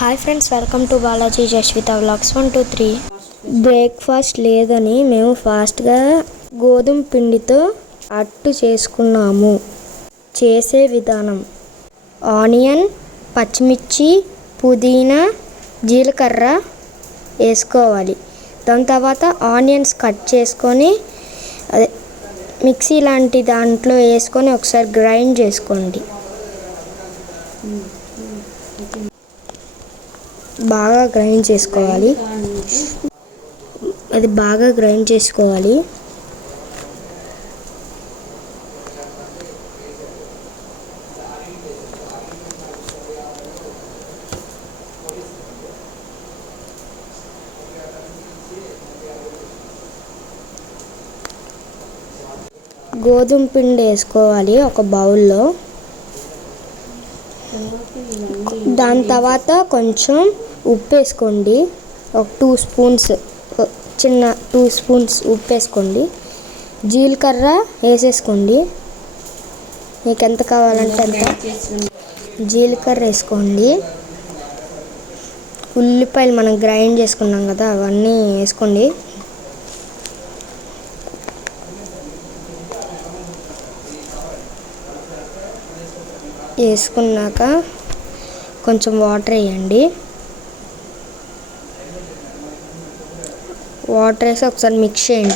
Hi friends, welcome to Balaji Jasvitha vlogs 1 2 3. Breakfast లేదని మేము ఫాస్ట్గా గోధుమ పిండితో అట్టు చేసుకున్నాము. చేసే విధానం: ఆనియన్, పచ్చిమిర్చి, పుదీనా, జీలకర్ర వేసుకోవాలి. దాని తర్వాత ఆనియన్స్ కట్ చేసుకొని మిక్సీ లాంటి దాంట్లో వేసుకొని ఒకసారి గ్రైండ్ చేసుకోండి. బాగా గ్రైండ్ చేసుకోవాలి. అది బాగా గ్రైండ్ చేసుకోవాలి. గోధుమ పిండి వేసుకోవాలి ఒక బౌల్లో. దాని తర్వాత కొంచెం ఉప్పు వేసుకోండి. ఒక 2 స్పూన్స్, చిన్న 2 స్పూన్స్ ఉప్పు వేసుకోండి. జీలకర్ర వేసేసుకోండి. మీకు ఎంత కావాలంటే అంత జీలకర్ర వేసుకోండి. ఉల్లిపాయలు మనం గ్రైండ్ చేసుకున్నాం కదా, అవన్నీ వేసుకోండి. వేసుకున్నాక కొంచెం వాటర్ వేయండి. వాటర్ వేసి ఒకసారి మిక్స్ చేయండి.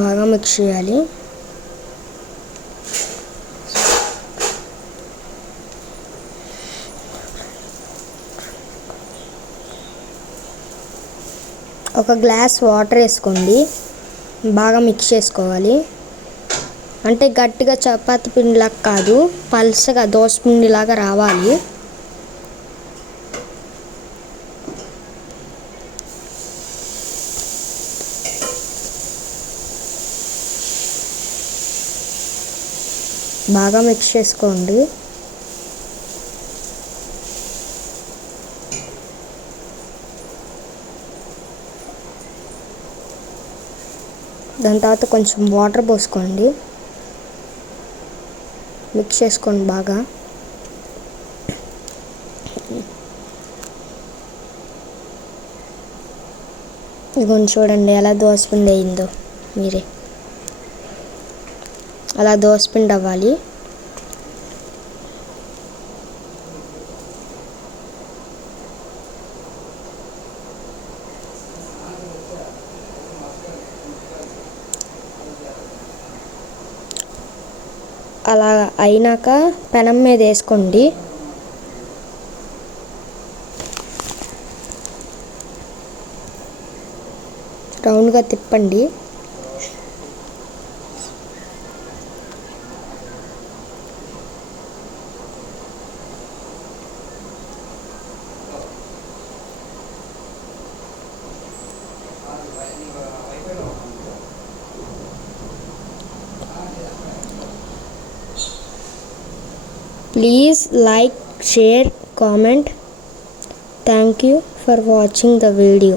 బాగా మిక్స్ చేయాలి. ఒక గ్లాస్ వాటర్ వేసుకోండి. బాగా మిక్స్ చేసుకోవాలి. అంటే గట్టిగా చపాతీ పిండిలాగా కాదు, పల్సగా దోశ పిండిలాగా రావాలి. బాగా మిక్స్ చేసుకోండి. దాని తర్వాత కొంచెం వాటర్ పోసుకోండి. మిక్స్ చేసుకోండి బాగా. ఇదిగోండి, చూడండి ఎలా దోసపిండి అయిందో. మీరే అలా దోసపిండి అవ్వాలి. అలా అయినాక పెనం మీద వేసుకోండి. రౌండ్గా తిప్పండి. Please like, share, comment. Thank you for watching the video.